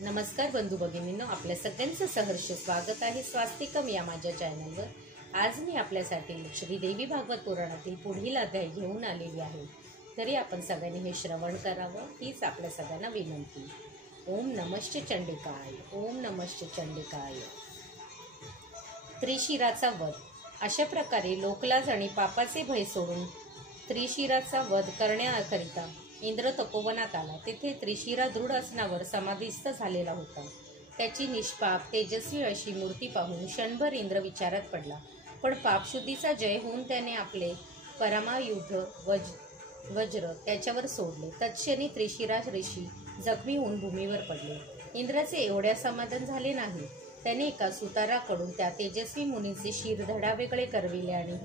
नमस्कार बंधू भगिनींनो, आपल्या सगळ्यांचं सहर्ष स्वागत आहे स्वास्तिकम या माझ्या चॅनलवर। आज मी आपल्यासाठी श्रीदेवी भागवत पुराणातील पुढील अध्याय घेऊन आलेली आहे। तरी आपण सगळ्यांनी हे श्रवण करावं हीच आपल्या सगळ्यांना विनंती। ओम नमश्च चंडिकाय, ओम नमश्च चंडिकाय। त्रिशिराचा वध। अशा प्रकारे लोकलाज आणि पापाचे भय सोडून त्रिशिराचा वध करण्याकरिता इंद्र तपोवनात आला। तेथे त्रिशिरा दृढ आसनावर समाधिस्थ झालेला होता। त्याची निष्पाप तेजस्वी अशी मूर्ती पाहून क्षणभर इंद्र विचारात पडला, पण पापशुद्धीचा जय होऊन त्याने आपले परमायुध वज्र त्याच्यावर सोडले। तत्क्षणी त्रिशिरा ऋषी जखमी होऊन भूमीवर पडले। इंद्राचे एवढ्या समाधान झाले नाही। त्याने एका सुताराकडून त्या तेजस्वी मुनीचे शिर धडावेगळे करविले आणि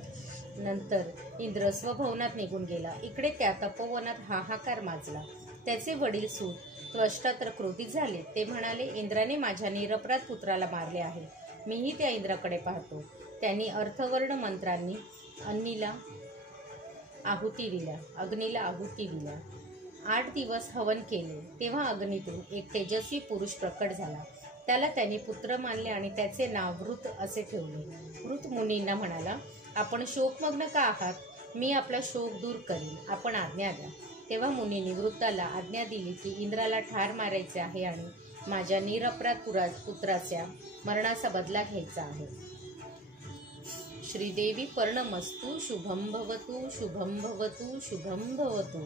नंतर इंद्र स्वभवनात निघून गेला। इकडे त्या तपोवनात हाहाकार माजला। त्याचे वडील सूत त्वष्टा तर क्रोधित झाले। ते म्हणाले, इंद्राने माझ्या निरपराध पुत्राला मारले आहे। मीही त्या इंद्राकडे पाहतो। त्यांनी अर्थवर्ण मंत्रांनी अग्नीला आहुती दिल्या। 8 दिवस हवन केले। तेव्हा अग्नीतून एक तेजस्वी पुरुष प्रकट झाला। त्याला त्यांनी पुत्र मानले आणि त्याचे नाव वृत असे ठेवले। वृत मुनींना म्हणाला, आपण शोकमग्न का आहात? मी आपला शोक दूर करीन, आपण आज्ञा द्या। तेव्हा मुनींनी वृत्ताला आज्ञा दिली की इंद्राला ठार मारायचे आहे आणि माझ्या निरपराध पुत्राच्या मरणाचा बदला घ्यायचा आहे। श्रीदेवी पर्णमस्तु, शुभम भवतु, शुभम भवतु, शुभम भवतु।